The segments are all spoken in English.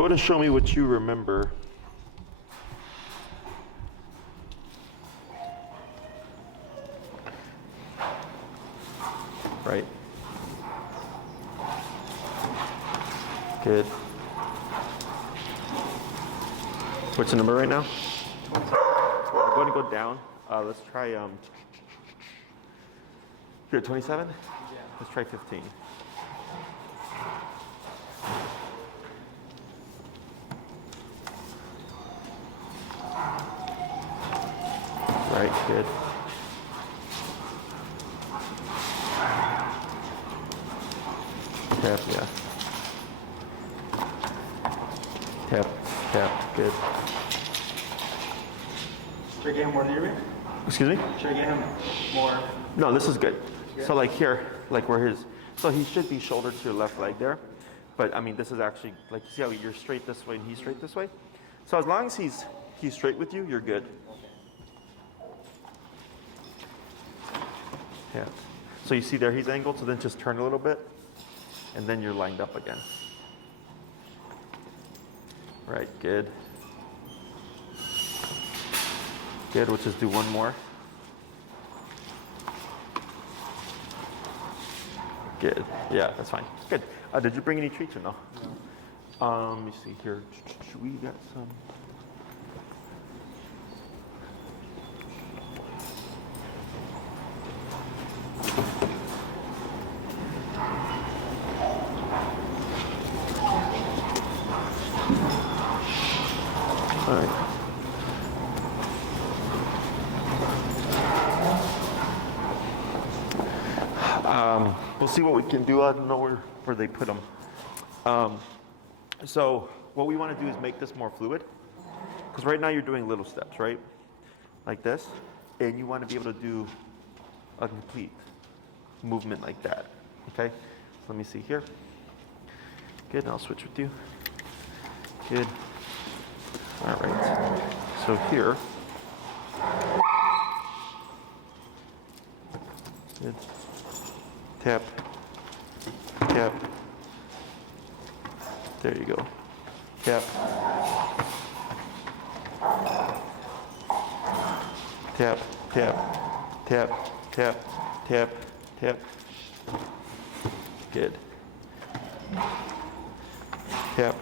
Go to show me what you remember. Right. Good. What's the number right now? We're going to go down. Let's try, you're at 27? Yeah. Let's try 15. Right, good. Tap, yeah. Tap, tap, good. Should I get him more near me? Excuse me? Should I get him more? No, this is good. So like here, like where his, so he should be shouldered to your left leg there. But I mean, this is actually, like you see how you're straight this way and he's straight this way? So as long as he's straight with you, you're good. Yeah. So you see there he's angled, so then just turn a little bit and then you're lined up again. Right, good. Good, we'll just do one more. Good, yeah, that's fine. Good. Did you bring any treats or no? No. Let me see here. We got some. All right. We'll see what we can do. I don't know where they put them. So what we want to do is make this more fluid. Because right now you're doing little steps, right? Like this. And you want to be able to do a complete movement like that. Okay? So let me see here. Good, and I'll switch with you. Good. All right. So here. Good. Tap, tap, there you go, tap, tap, tap, tap, tap, tap, tap, good, tap,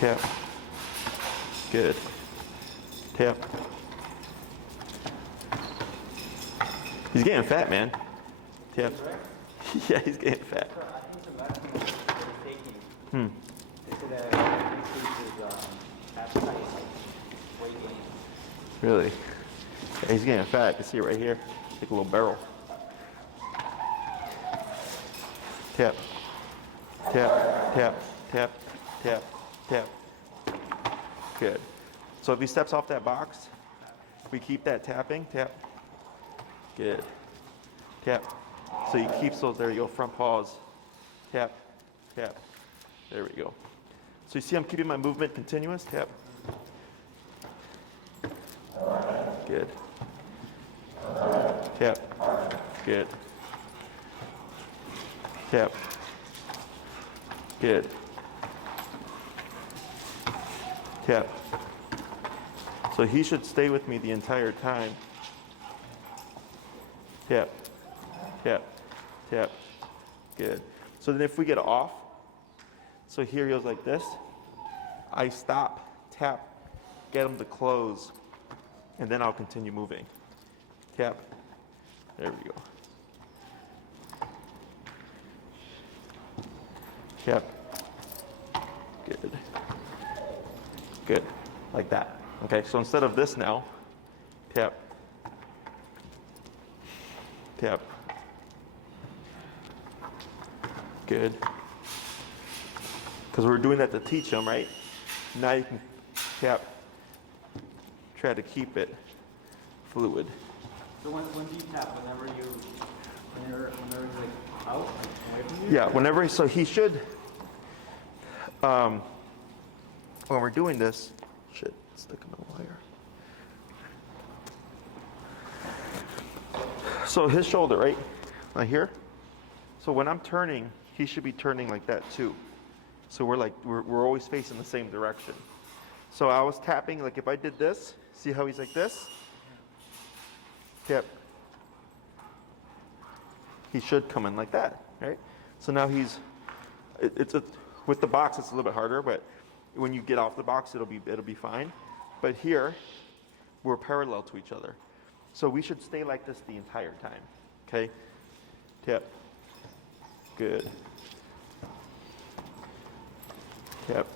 tap, good, tap, he's getting fat, man. Tap. Yeah, he's getting fat. I think some medicine is taking. They said that increases appetite, like weight gain. Really? Yeah, he's getting fat. You can see it right here. Like a little barrel. Tap. Tap. Tap. Tap. Tap. Tap. Good. So if he steps off that box, we keep that tapping. Tap. Good. Tap. So he keeps those, there you go, front paws. Tap, tap. There we go. So you see I'm keeping my movement continuous. Tap. Good. Tap. Good. Tap. Good. Tap. So he should stay with me the entire time. Tap. Tap, tap, good. So then if we get off, so here he goes like this, I stop, tap, get him to close, and then I'll continue moving. Tap, there we go. Tap, good, good, like that. Okay, so instead of this now, tap, tap, good. Because we're doing that to teach them, right? Now you can tap, try to keep it fluid. So when do you tap? Whenever it's like out, like away from you? Yeah, whenever, so he should, when we're doing this, shit, sticking the wire. So his shoulder, right? Right here. So when I'm turning, he should be turning like that too. So we're always facing the same direction. So I was tapping, like if I did this, see how he's like this? Tap. He should come in like that, right? So now with the box it's a little bit harder, but when you get off the box it'll be fine. But here, we're parallel to each other. So we should stay like this the entire time, okay? Tap. Good. Tap.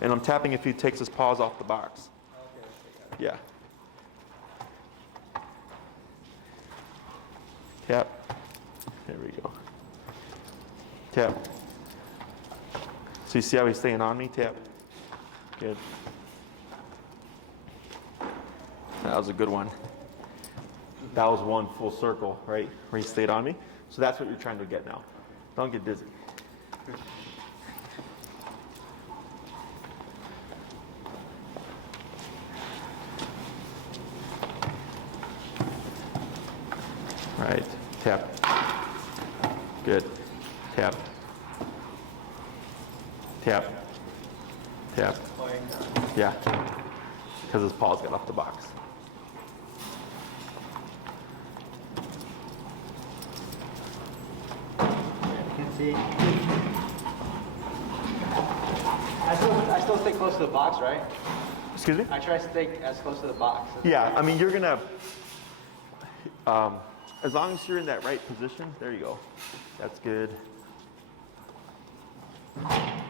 And I'm tapping if he takes his paws off the box. Okay. Yeah. Tap. There we go. Tap. So you see how he's staying on me? Tap. Good. That was a good one. That was one full circle, right? Where he stayed on me. So that's what you're trying to get now. Don't get dizzy. Right. Tap. Good. Tap. Tap. Tap. Yeah. Because his paws got off the box. See. I still stay close to the box, right? Excuse me? I try to stay as close to the box. Yeah, I mean, you're gonna, as long as you're in that right position, there you go. That's good.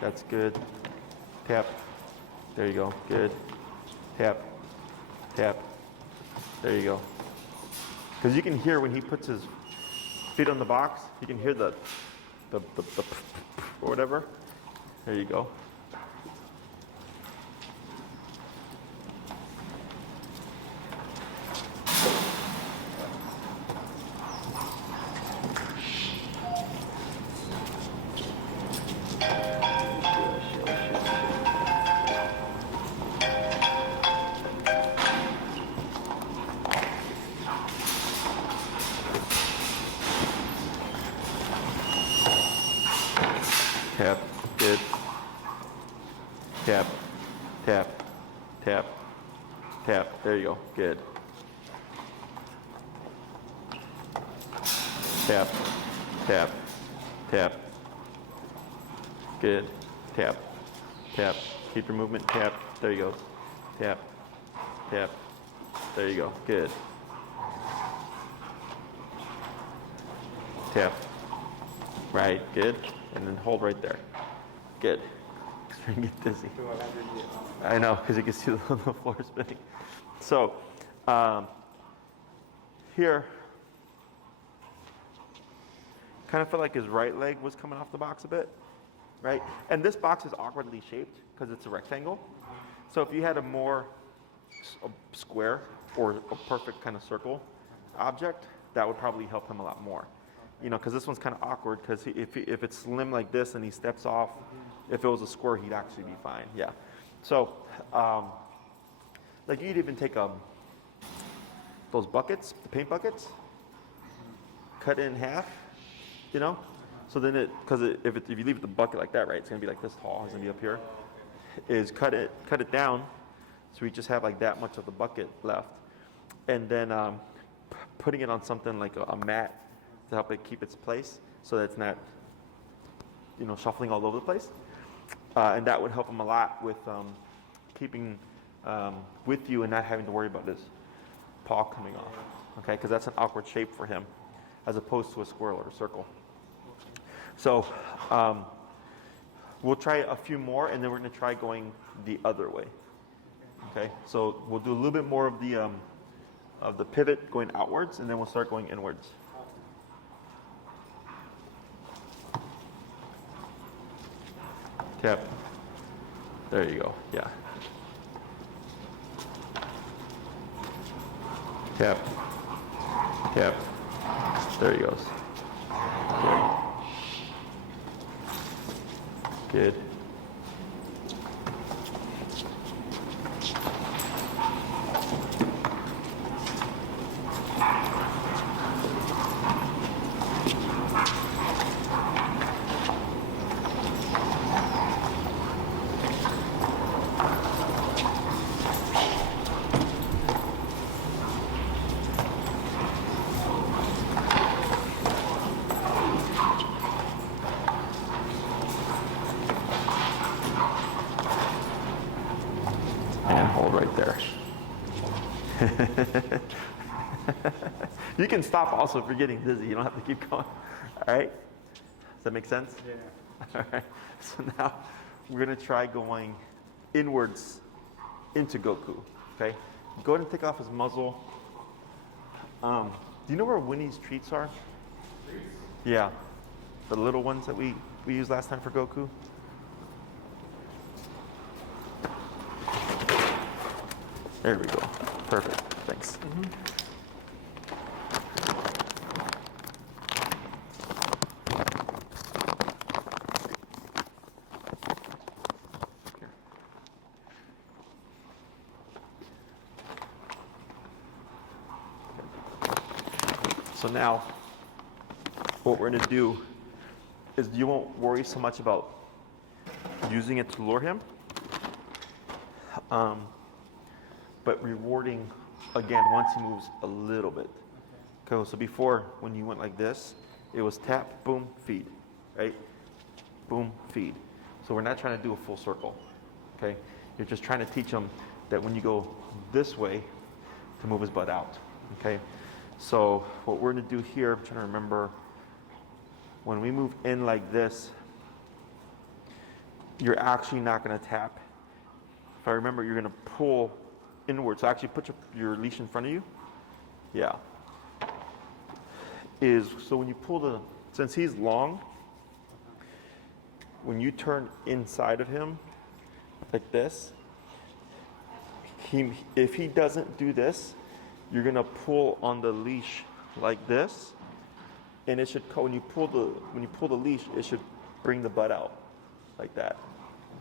That's good. Tap. There you go. Good. Tap. Tap. There you go. Because you can hear when he puts his feet on the box, you can hear the or whatever. There you go. Tap, good. Tap, tap, tap, tap. There you go, good. Tap, tap, tap. Good. Tap, tap. Keep your movement. Tap. There you go. Tap, tap. There you go. Good. Tap. Right. Good. And then hold right there. Good. Because we're going to get dizzy. I know, because you can see the floor spinning. So, here, kind of felt like his right leg was coming off the box a bit, right? And this box is awkwardly shaped because it's a rectangle. So if you had a more square or a perfect kind of circle object, that would probably help him a lot more. You know, because this one's kind of awkward because if it's slim like this and he steps off, if it was a square, he'd actually be fine. Yeah. So, like you'd even take those buckets, the paint buckets, cut it in half, you know? So then if you leave the bucket like that, right, it's gonna be like this tall, it's gonna be up here, is cut it down so we just have like that much of the bucket left. And then putting it on something like a mat to help it keep its place so that it's not, you know, shuffling all over the place. And that would help him a lot with keeping with you and not having to worry about his paw coming off, okay? Because that's an awkward shape for him as opposed to a square or a circle. So we'll try a few more and then we're gonna try going the other way, okay? So we'll do a little bit more of the pivot going outwards and then we'll start going inwards. Tap. There you go. Yeah. Tap. Tap. There he goes. Good. Good. You can stop also if you're getting dizzy. You don't have to keep going. All right? Does that make sense? Yeah. All right. So now we're going to try going inwards into Goku. Okay? Go ahead and take off his muzzle. Do you know where Winnie's treats are? Treats? Yeah. The little ones that we used last time for Goku. There we go. Perfect. Thanks. Here. So now, what we're going to do is you won't worry so much about using it to lure him, but rewarding again once he moves a little bit. Okay, so before, when you went like this, it was tap, boom, feed, right? Boom, feed. So we're not trying to do a full circle, okay? You're just trying to teach him that when you go this way, to move his butt out, okay? So what we're going to do here, I'm trying to remember, when we move in like this, you're actually not going to tap. If I remember, you're going to pull inward. So actually put your leash in front of you. Yeah. So when you pull since he's long, when you turn inside of him, like this, if he doesn't do this, you're going to pull on the leash like this, and it should, when you pull the leash, it should bring the butt out like that.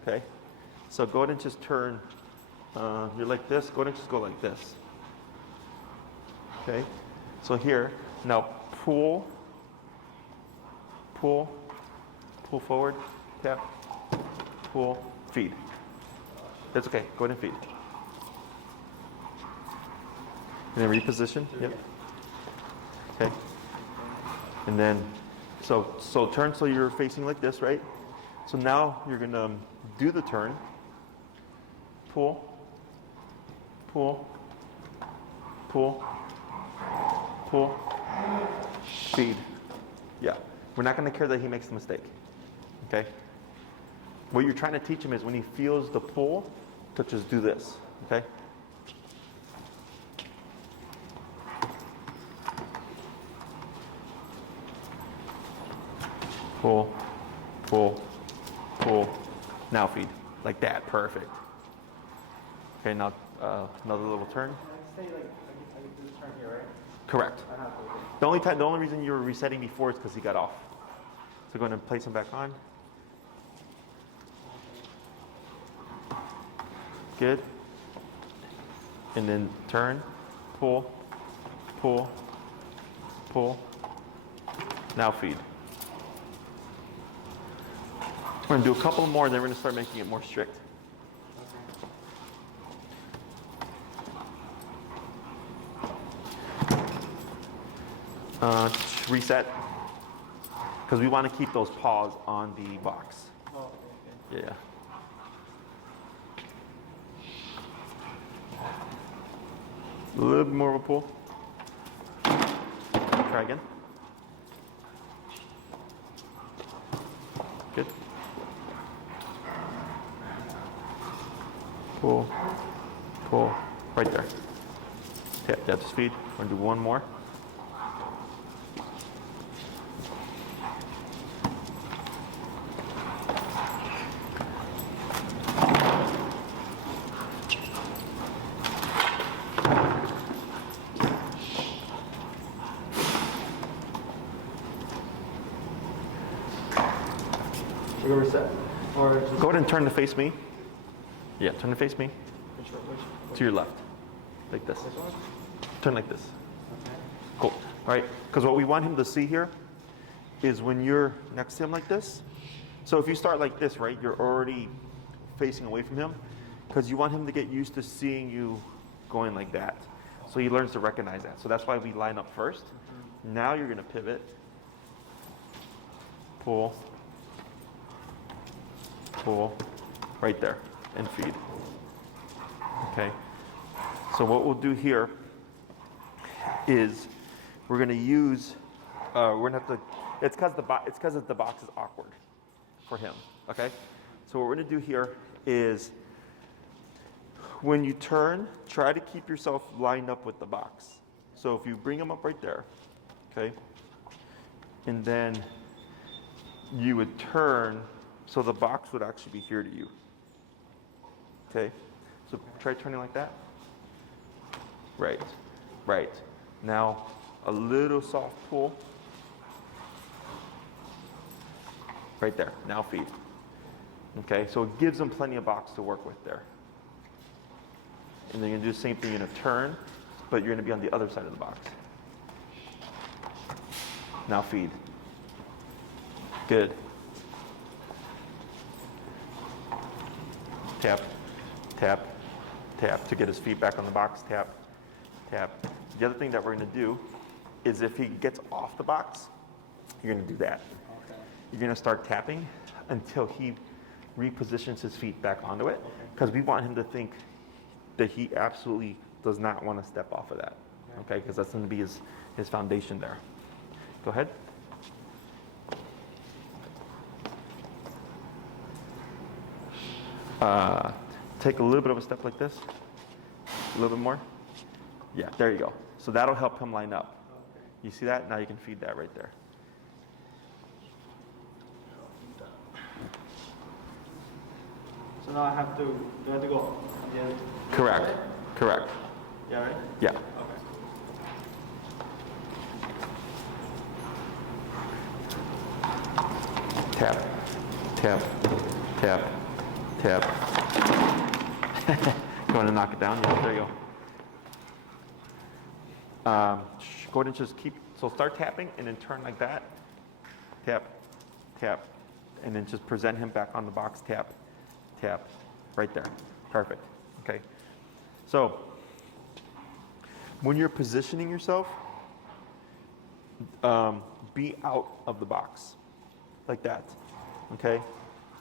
Okay? So go ahead and just turn, you're like this, go ahead and just go like this. Okay? So here, now pull forward, tap, pull, feed. That's okay, go ahead and feed. And then reposition, yep. Okay. And then, so turn so you're facing like this, right? So now you're gonna do the turn. Pull, pull, pull, pull, feed. Yeah. We're not gonna care that he makes a mistake. Okay? What you're trying to teach him is when he feels the pull, to just do this. Okay? Pull, pull, pull. Now feed. Like that. Perfect. Okay, now another little turn. I say like I do this turn here, right? Correct. I don't have to. The only reason you were resetting before is because he got off. So go ahead and place him back on. Good. And then turn, pull, pull, pull. Now feed. We're going to do a couple more, then we're going to start making it more strict. Reset, because we want to keep those paws on the box. Oh, okay. Yeah. A little bit more of a pull. Try again. Good. Pull, pull, right there. Yeah, that's speed. We're gonna do one more. We go reset. Or just Go ahead and turn to face me. Yeah, turn to face me. which To your left. Like this. this one? Turn like this. Okay. Cool. All right. Because what we want him to see here is when you're next to him like this. So if you start like this, right, you're already facing away from him because you want him to get used to seeing you going like that. So he learns to recognize that. So that's why we line up first. Now you're going to pivot. Pull. Pull. Right there. And feed. Okay. So what we'll do here is we're gonna use, we're gonna have to, it's because the box is awkward for him, okay? So what we're gonna do here is when you turn, try to keep yourself lined up with the box. So if you bring him up right there, okay? And then you would turn, so the box would actually be here to you. Okay? So try turning like that. Right, right. Now, a little soft pull. Right there, now feed. Okay, so it gives them plenty of box to work with there. And then you're gonna do the same thing, you're gonna turn, but you're gonna be on the other side of the box. Now feed. Good. Tap, tap, tap to get his feet back on the box. Tap, tap. The other thing that we're going to do is if he gets off the box, you're going to do that. Okay. You're going to start tapping until he repositions his feet back onto it, because we want him to think that he absolutely does not want to step off of that. Okay, because that's going to be his foundation there. Go ahead. Take a little bit of a step like this. A little bit more. Yeah, there you go. So that'll help him line up. You see that? Now you can feed that right there. So now I have to, do I have to go? Yeah. Correct. Correct. Yeah, right? Yeah. Okay. Tap, tap, tap, tap. You want to knock it down? Yeah, there you go. Go ahead and just keep, so start tapping and then turn like that. Tap, tap, and then just present him back on the box. Tap, tap, right there. Perfect. Okay. So when you're positioning yourself, be out of the box like that. Okay?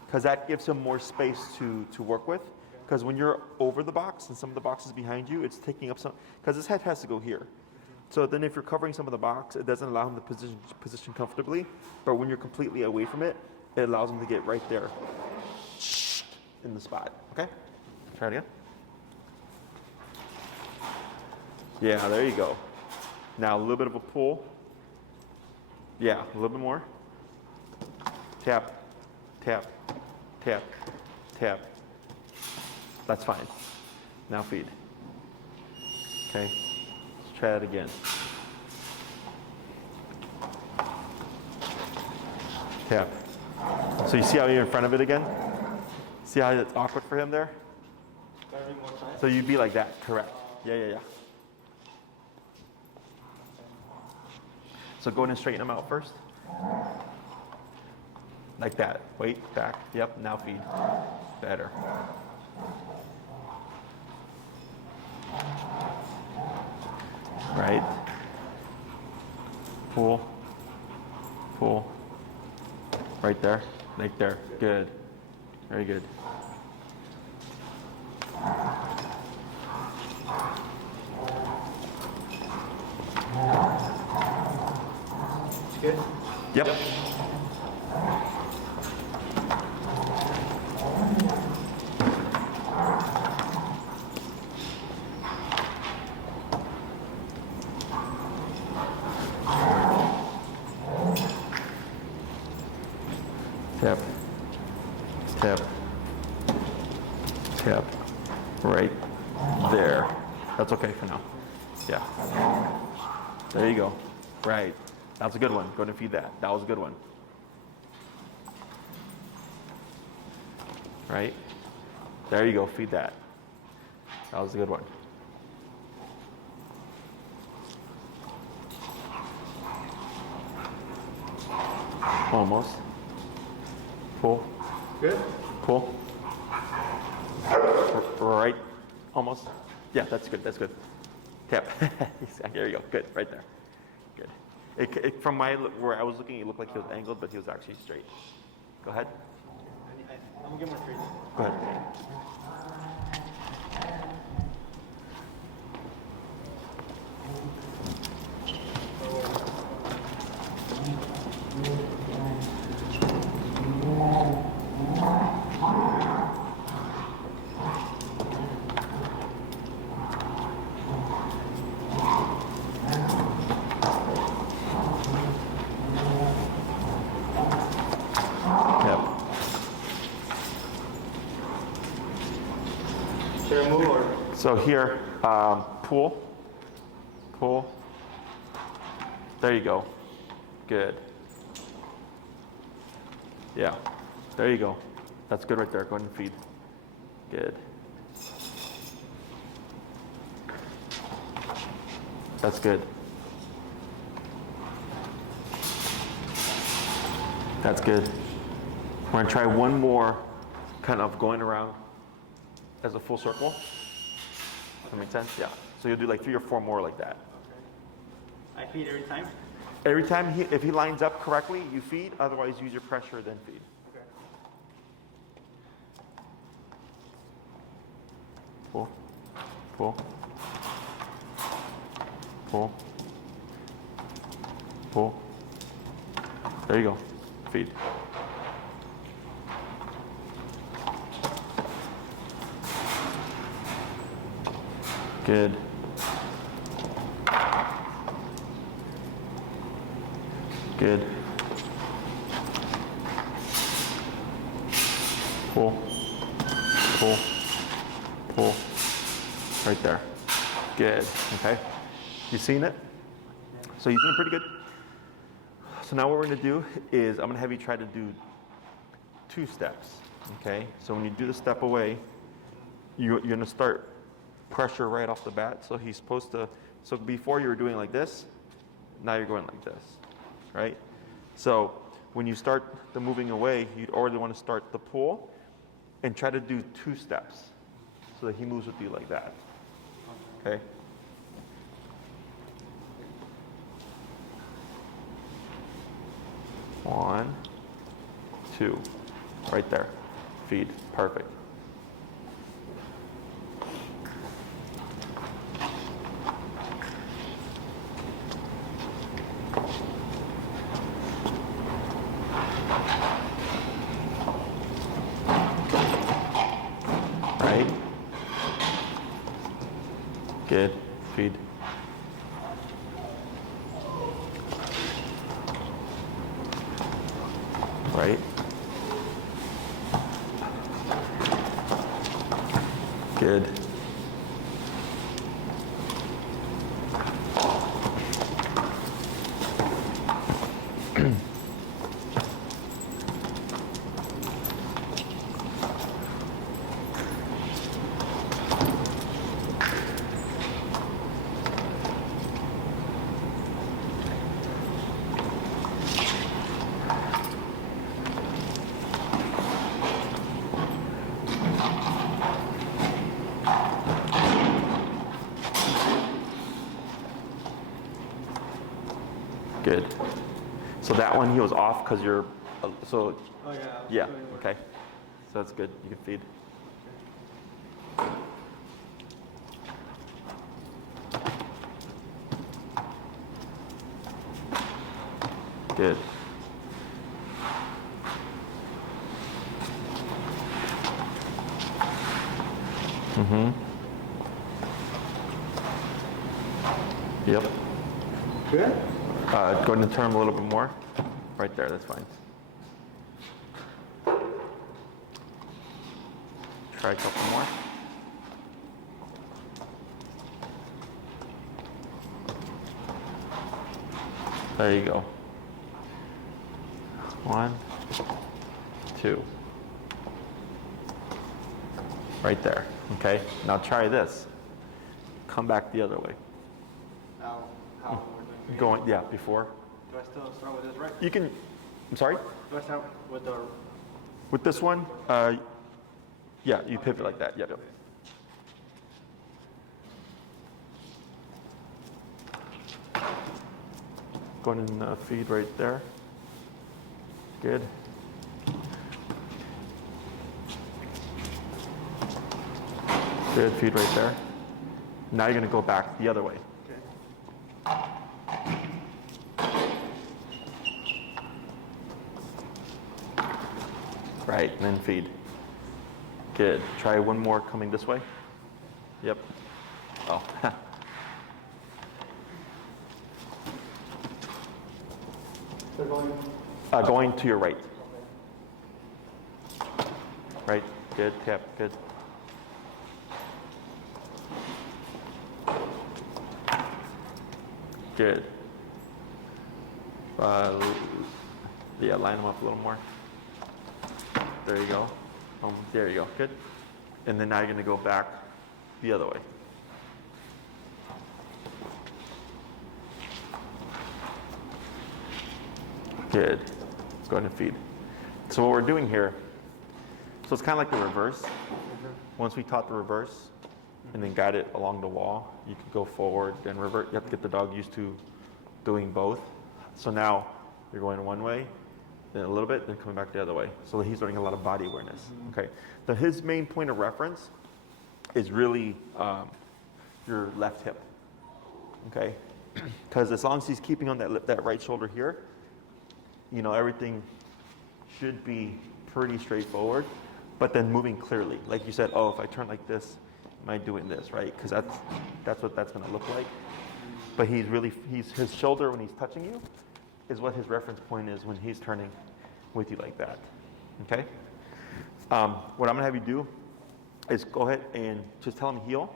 Because that gives him more space to work with. Because when you're over the box and some of the boxes behind you, it's taking up some, because his head has to go here. So then if you're covering some of the box, it doesn't allow him to position comfortably. But when you're completely away from it, it allows him to get right there in the spot. Okay? Try it again. Yeah, there you go. Now a little bit of a pull. Yeah, a little bit more. Tap, tap, tap, tap. That's fine. Now feed. Okay, let's try that again. Tap. So you see how you're in front of it again? See how it's awkward for him there? Very more time. So you'd be like that, correct. Yeah, yeah, yeah. So go ahead and straighten them out first. Like that. Wait, back. Yep, now feed. Better. Right. Pull. Pull. Right there. Right there. Good. Very good. Good? Yep. Tap, tap, tap, right there. That's okay for now. Yeah. There you go. Right. That's a good one. Go ahead and feed that. That was a good one. Right? There you go. Feed that. That was a good one. Almost. Pull. Good? Pull. Right. Almost. Yeah, that's good. That's good. Tap. There you go. Good. Right there. Good. From where I was looking, it looked like he was angled, but he was actually straight. Go ahead. I'm gonna give him a treat. Go ahead. So here, pull, pull. There you go. Good. Yeah, there you go. That's good right there. Go ahead and feed. Good. That's good. That's good. We're gonna try one more, kind of going around as a full circle. Does that make sense? Yeah. So you'll do like 3 or 4 more like that. Okay. I feed every time? Every time, if he lines up correctly, you feed. Otherwise, use your pressure, then feed. Okay. Pull, pull, pull, pull. There you go. Feed. Good. Good. Pull, pull, pull. Right there. Good. Okay. You seen it? So you're doing pretty good. So now what we're going to do is I'm going to have you try to do 2 steps. Okay. So when you do the step away, you're going to start pressure right off the bat. So he's supposed to. So before you were doing like this, now you're going like this. Right? So when you start the moving away, you'd already want to start the pull and try to do 2 steps so that he moves with you like that. Okay? One, 2. Right there. Feed. Perfect. Right. Good. Feed. Right. Good. Good. So that one he was off because you're, so Oh, yeah, okay. So that's good. You can feed. Good. Mm-hmm. Yep. Good? Go ahead and turn a little bit more. Right there, that's fine. Try a couple more. There you go. 1, 2. Right there, okay? Now try this. Come back the other way. Now, how we're doing? Going, yeah, before. Do I still start with this, right? You can, I'm sorry? Do I start with the... With this one, yeah, you pivot like that, yep. Going in feed right there. Good. Good, feed right there. Now you're going to go back the other way. Okay. Right, and then feed. Good. Try one more coming this way. Yep. Oh. So going... Going to your right. Right. Good. Tap. Good. Good. Yeah, line them up a little more. There you go. There you go. Good. And then now you're going to go back the other way. Good. Let's go ahead and feed. So what we're doing here, so it's kind of like the reverse. Once we taught the reverse and then guide it along the wall, you could go forward and revert. You have to get the dog used to doing both. So now you're going one way, then a little bit, then coming back the other way. So he's learning a lot of body awareness. Okay. So his main point of reference is really your left hip. Okay. Because as long as he's keeping on that right shoulder here, you know, everything should be pretty straightforward, but then moving clearly. Like you said, oh, if I turn like this, am I doing this, right? Because that's what that's going to look like. But his shoulder when he's touching you is what his reference point is when he's turning with you like that, okay? What I'm going to have you do is go ahead and just tell him heel.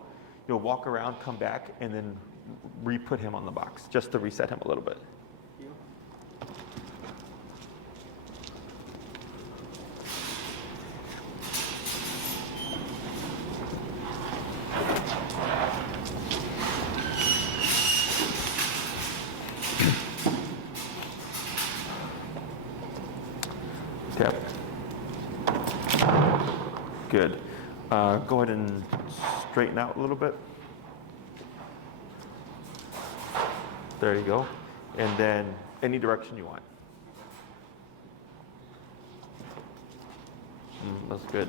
You'll walk around, come back, and then re-put him on the box just to reset him a little bit. Tap. Good. Go ahead and straighten out a little bit. There you go. And then any direction you want. That's good.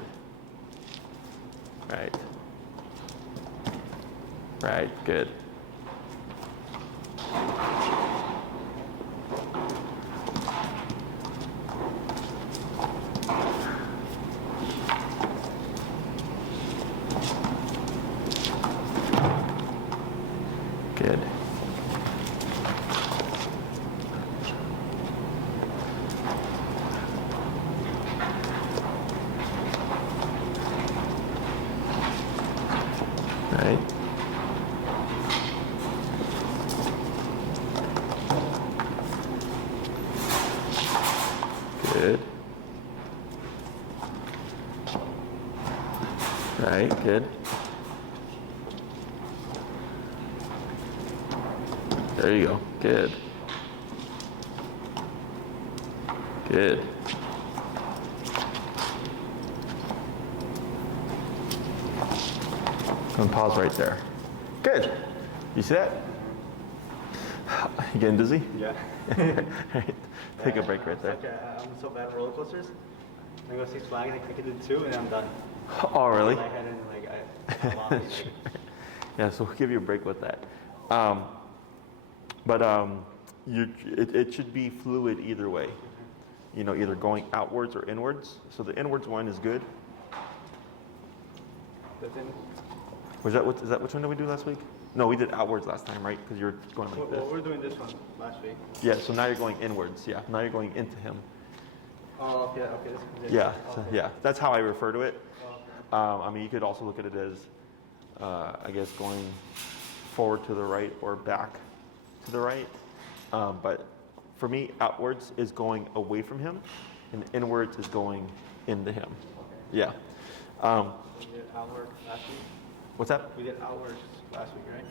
Right. Right, good. Good. Right. Good. Right, good. There you go. Good. Good. And pause right there. Good. You see that? You getting dizzy? Yeah. Right. Take a break right there. Okay, I'm so bad at roller coasters. I go Six Flags, I can do 2 and I'm done. Oh, really? My head and I lost it. Yeah, so we'll give you a break with that. It should be fluid either way. You know, either going outwards or inwards. So the inwards one is good. Is that which one did we do last week? No, we did outwards last time, right? Because you're going like this. Well, we're doing this one last week. Yeah, so now you're going inwards. Yeah, now you're going into him. Oh, okay, okay. Yeah, okay. so, yeah, that's how I refer to it. Oh, okay. I mean, you could also look at it as, I guess, going forward to the right or back to the right. But for me, outwards is going away from him, and inwards is going into him. Okay. Yeah. We did outward last week. What's that? We did outwards last week, right?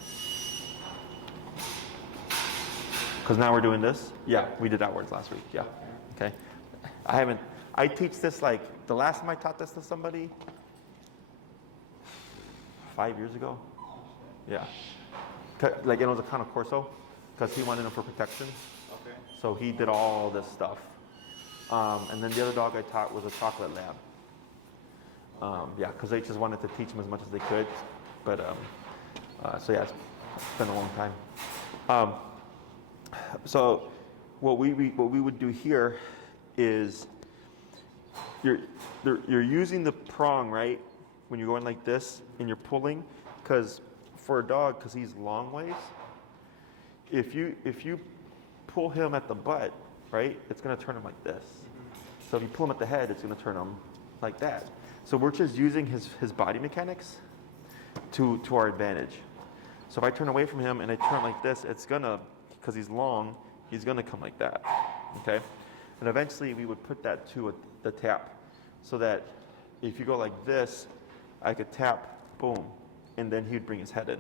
Because now we're doing this? Yeah, we did outwards last week. Yeah. Okay. I teach this like, the last time I taught this to somebody, 5 years ago. Yeah. Like it was a kind of corso, because he wanted him for protection. Okay. So he did all this stuff. And then the other dog I taught was a chocolate lab. Yeah, because they just wanted to teach him as much as they could. But, so yeah, it's been a long time. So what we would do here is you're using the prong, right? When you're going like this and you're pulling, because for a dog, because he's long ways, if you pull him at the butt, right, it's going to turn him like this. So if you pull him at the head, it's going to turn him like that. So we're just using his body mechanics to our advantage. So if I turn away from him and I turn like this, because he's long, he's going to come like that, okay? And eventually we would put that to the tap so that if you go like this, I could tap, boom, and then he'd bring his head in.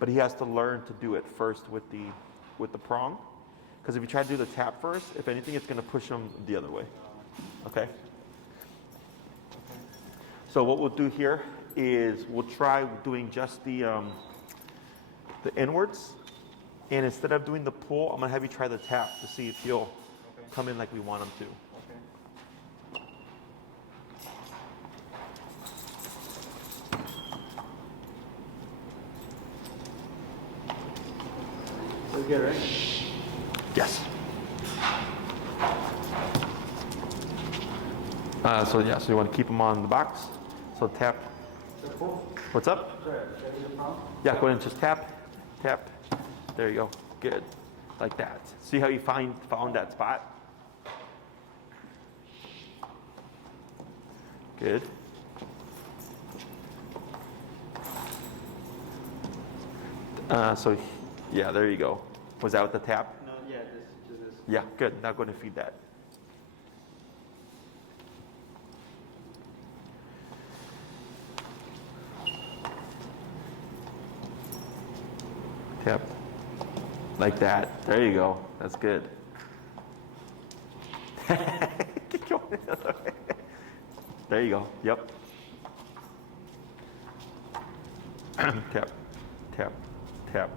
But he has to learn to do it first with the prong, because if you try to do the tap first, if anything, it's going to push him the other way, okay? So what we'll do here is we'll try doing just the inwards, and instead of doing the pull, I'm gonna have you try the tap to see if he'll come in like we want him to. We're good, right? Yes. So you want to keep him on the box. So tap. What's up? Yeah, go ahead and just tap, tap. There you go. Good. Like that. See how you found that spot? Good. Yeah, there you go. Was that with the tap? No, yeah, just this. Yeah, good. Now go ahead and feed that. Tap. Like that. There you go. That's good. Keep going the other way. There you go. Yep. Tap. Tap. Tap.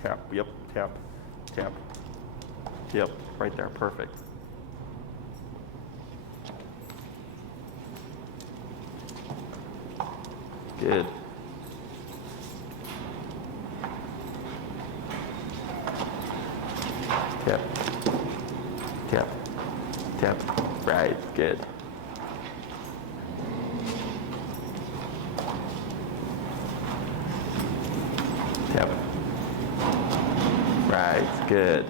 Tap. Yep. Tap. Tap. Yep. Right there. Perfect. Good. Tap. Tap. Tap. Right. Good. Tap. Right. Good.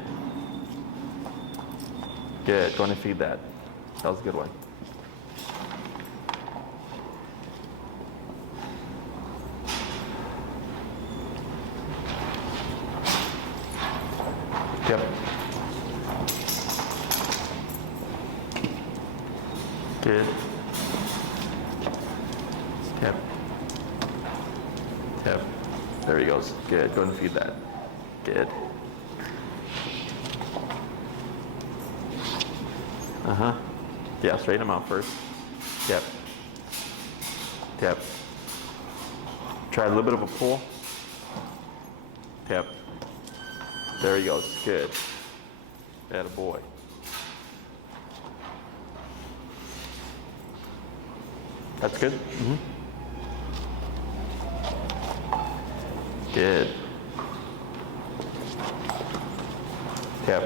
Good. Go on and feed that. That was a good one. Yep. Good. Tap. Tap. There he goes. Good. Go ahead and feed that. Good. Uh-huh. Yeah, straighten him out first. Yep. Tap. Try a little bit of a pull. Tap. There he goes. Good. Atta boy. That's good? Mm-hmm. Good. Tap.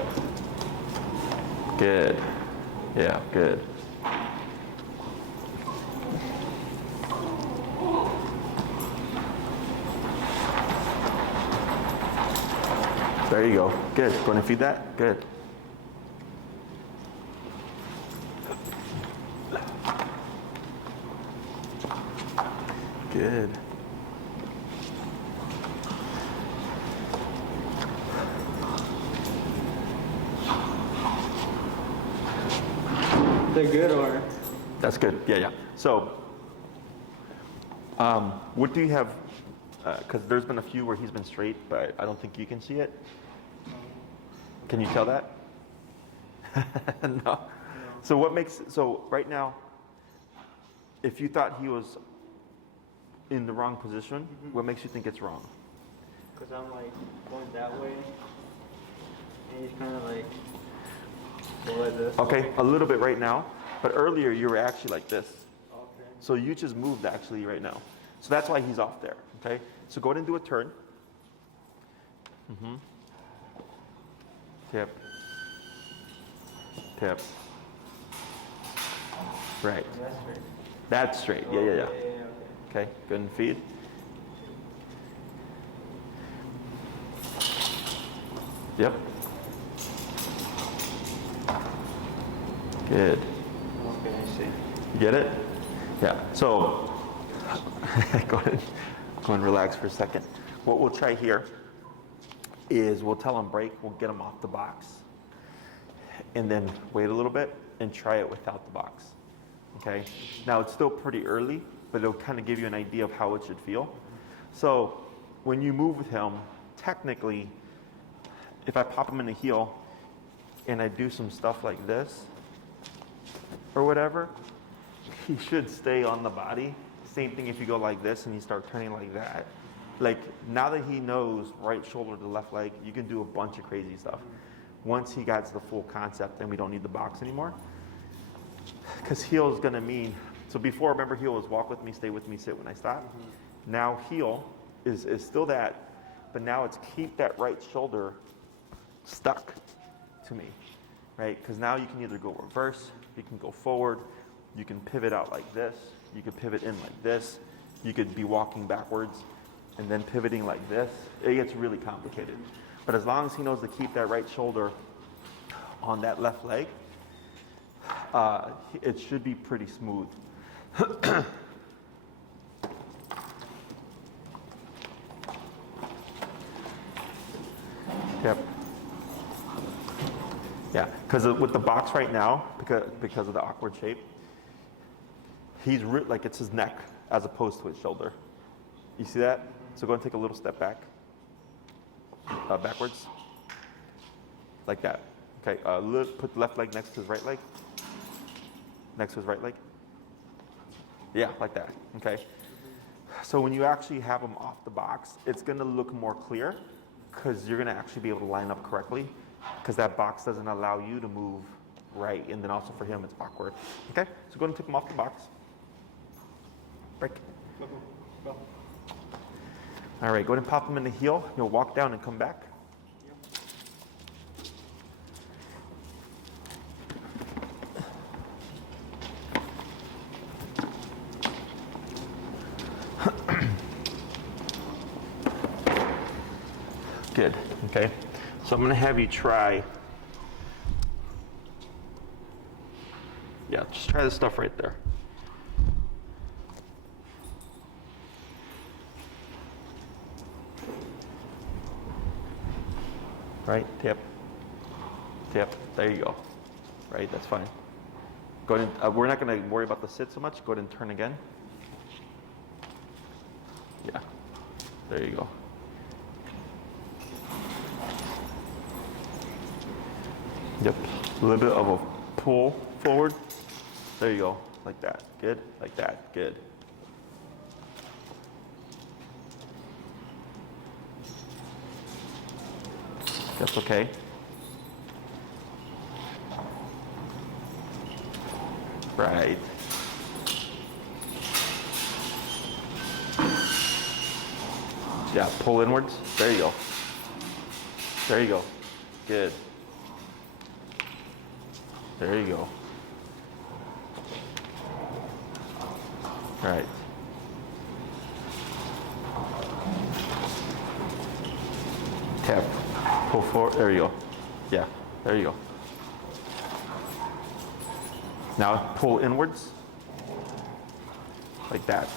Good. Yeah, good. There you go. Good. Going to feed that? Good. Good. They're good, or? That's good. Yeah, yeah. So, what do you have? Because there's been a few where he's been straight, but I don't think you can see it. Can you tell that? No. So what makes, so right now, if you thought he was in the wrong position, what makes you think it's wrong? Because I'm like going that way, and he's kind of like this. Okay, a little bit right now, but earlier you were actually like this. Okay. So you just moved actually right now. So that's why he's off there, okay? So go ahead and do a turn. Mm-hmm. Tap. Tap. Right. That's straight. That's straight. Yeah, yeah, yeah. Okay. Okay, good and feed. Yep. Good. Okay, I see. You get it? Yeah. So go ahead and relax for a second. What we'll try here is we'll tell him break, we'll get him off the box, and then wait a little bit and try it without the box. Okay? Now it's still pretty early, but it'll kind of give you an idea of how it should feel. So when you move with him, technically, if I pop him in the heel and I do some stuff like this or whatever, he should stay on the body. Same thing if you go like this and you start turning like that. Like now that he knows right shoulder to left leg, you can do a bunch of crazy stuff. Once he got to the full concept, then we don't need the box anymore. Because heel is going to mean, so before, remember, heel was walk with me, stay with me, sit when I stop. Now heel is still that, but now it's keep that right shoulder stuck to me, right? Because now you can either go reverse, you can go forward, you can pivot out like this, you could pivot in like this, you could be walking backwards and then pivoting like this. It gets really complicated. But as long as he knows to keep that right shoulder on that left leg, it should be pretty smooth. Yep. Yeah, because with the box right now, because of the awkward shape, he's like it's his neck as opposed to his shoulder. You see that? So go and take a little step back, backwards, like that. Okay, put the left leg next to his right leg. Next to his right leg. Yeah, like that. Okay. So when you actually have him off the box, it's going to look more clear because you're going to actually be able to line up correctly because that box doesn't allow you to move right, and then also for him it's awkward. Okay, so go ahead and take him off the box. Break. Go. All right, go ahead and pop him in the heel. You'll walk down and come back. Good, okay. So I'm gonna have you try, just try this stuff right there. Right, tip, there you go. Right, that's fine. Go ahead and, we're not gonna worry about the sit so much. Go ahead and turn again. Yeah, there you go. Yep, a little bit of a pull forward. There you go, like that, good, like that, good. That's okay. Right. Yeah, pull inwards, there you go. There you go, good. There you go. Right. Tap. Pull forward. There you go. Yeah. There you go. Now pull inwards. Like that.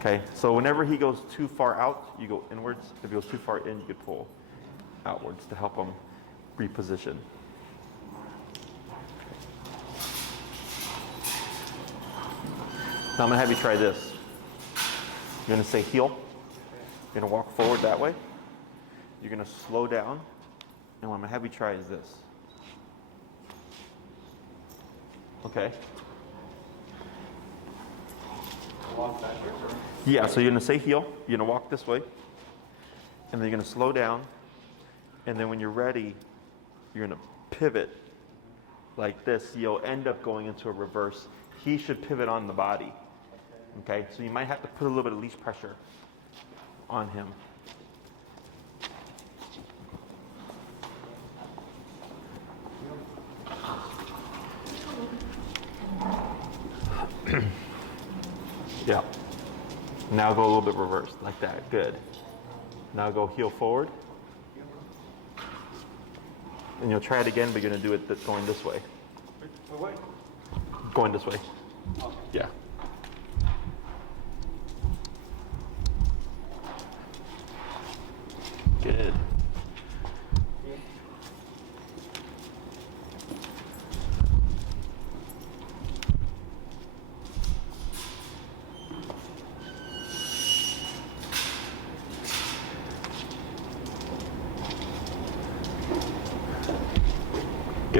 Okay. So whenever he goes too far out, you go inwards. If he goes too far in, you could pull outwards to help him reposition. Now I'm gonna have you try this. You're gonna say heel. You're gonna walk forward that way. You're gonna slow down. And what I'm gonna have you try is this. Okay. Walk backwards. Yeah, so you're gonna say heel. You're gonna walk this way. And then you're gonna slow down. And then when you're ready, you're gonna pivot like this. You'll end up going into a reverse. He should pivot on the body. Okay, so you might have to put a little bit of leash pressure on him. Yeah. Now go a little bit reversed, like that. Good. Now go heel forward. And you'll try it again, but you're going to do it going this way. Wait. Going this way. Okay. Yeah. Good.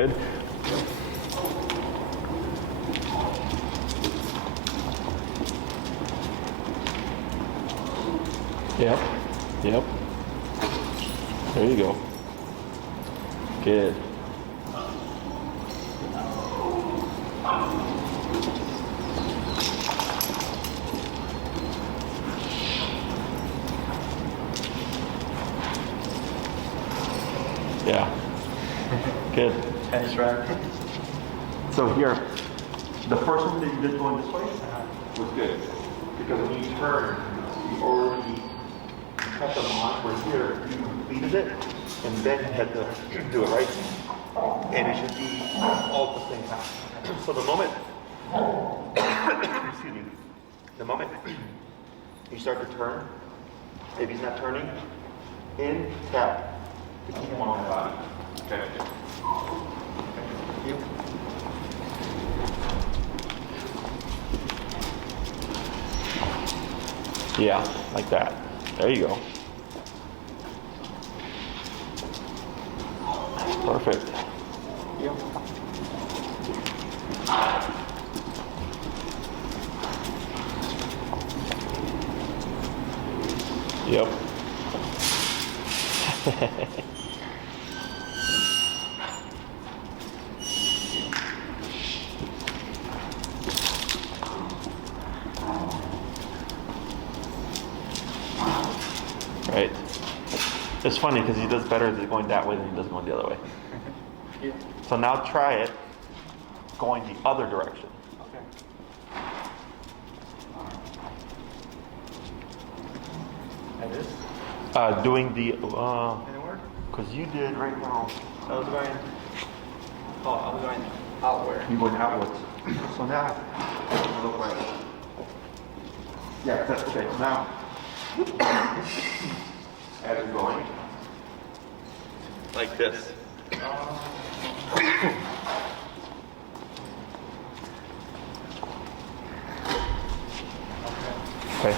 Good. Yep. Yep. There you go. Good. Yeah. Good. That's right. So here, the first one that you did going this way was good. Because when you turn, you already cut them on. Where here, you completed it, and then you had to do it right. And it should be all at the same time. So the moment, excuse me, the moment you start to turn, if he's not turning, in, tap, to keep him on the body. Okay. You. Yeah, like that. There you go. Perfect. Yep. Yep. Right. It's funny because he does better going that way than he does going the other way. Yeah. So now try it going the other direction. Okay. Like this? Doing the, Didn't work? because you did right now. I was going. Oh, I was going outward. You went outwards. So now, look right. Yeah, that's okay. Now, as you're going, like this. Okay.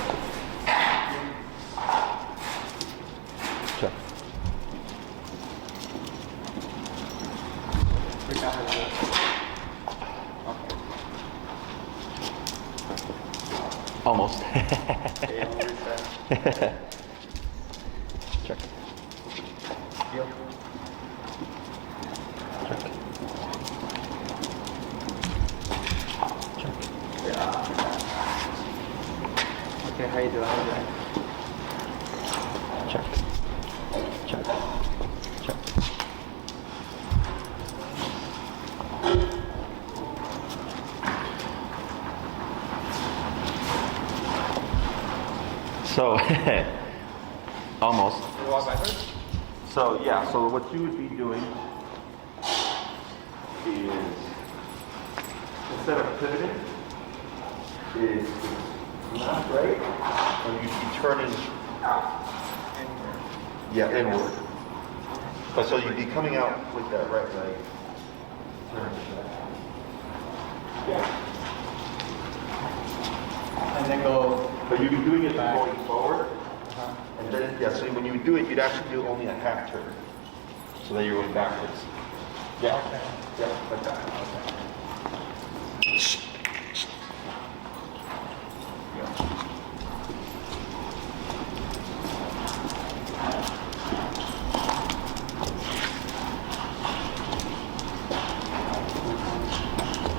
Check. Almost. Okay, I'll reset. Check. Yep. Check. Check. Yeah. Okay, how you doing? How you doing? Check. Check. Check. So, almost. You walk backwards? So yeah, so what you would be doing is, instead of pivoting, is left, right, and you'd be turning, yeah, inward. But so you'd be coming out with that right leg. Turning yeah. And then go. But you'd be doing it back. going forward. And then, yeah, so when you would do it, you'd actually do only a half turn. So then you're going backwards. Yeah. Okay. Yeah, like that.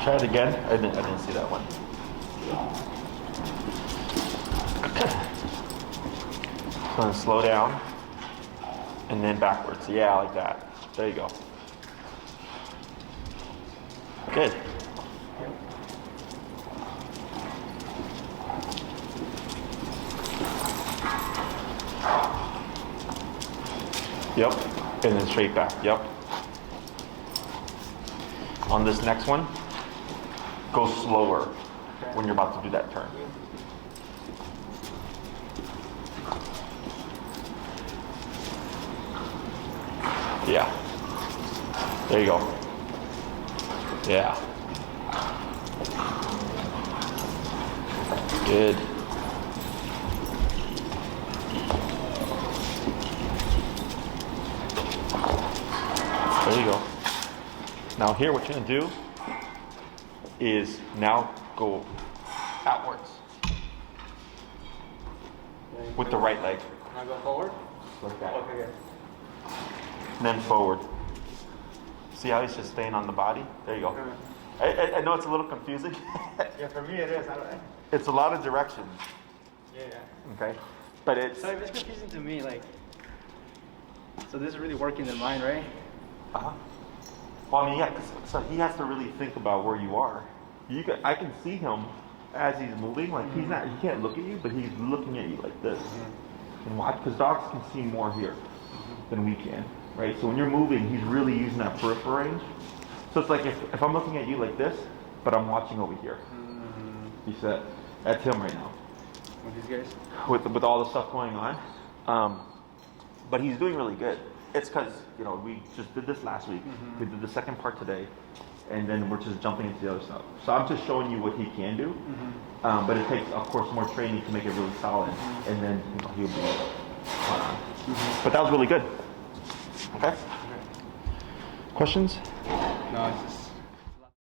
Try it again. I didn't see that one. So then slow down, and then backwards. Yeah, like that. There you go. Good. Yep. And then straight back. Yep. On this next one, go slower when you're about to do that turn. Yeah. There you go. Yeah. Good. There you go. Now here, what you're gonna do is now go outwards with the right leg. Can I go forward? Like that. Okay, good. And then forward. See how he's just staying on the body? There you go. I know it's a little confusing. Yeah, for me it is. It's a lot of directions. Yeah. Okay? But it's... So it's confusing to me, like, so this is really working the mind, right? Uh-huh. Well, I mean, yeah, so he has to really think about where you are. I can see him as he's moving, like he can't look at you, but he's looking at you like this. And watch, because dogs can see more here than we can, right? So when you're moving, he's really using that peripheral range. So it's like if I'm looking at you like this, but I'm watching over here. You see that? That's him right now. With these guys? With all the stuff going on. But he's doing really good. It's because, you know, we just did this last week. We did the second part today. And then we're just jumping into the other stuff. So I'm just showing you what he can do. But it takes, of course, more training to make it really solid. And then, you know, he'll be But that was really good. Okay? Questions? No, it's just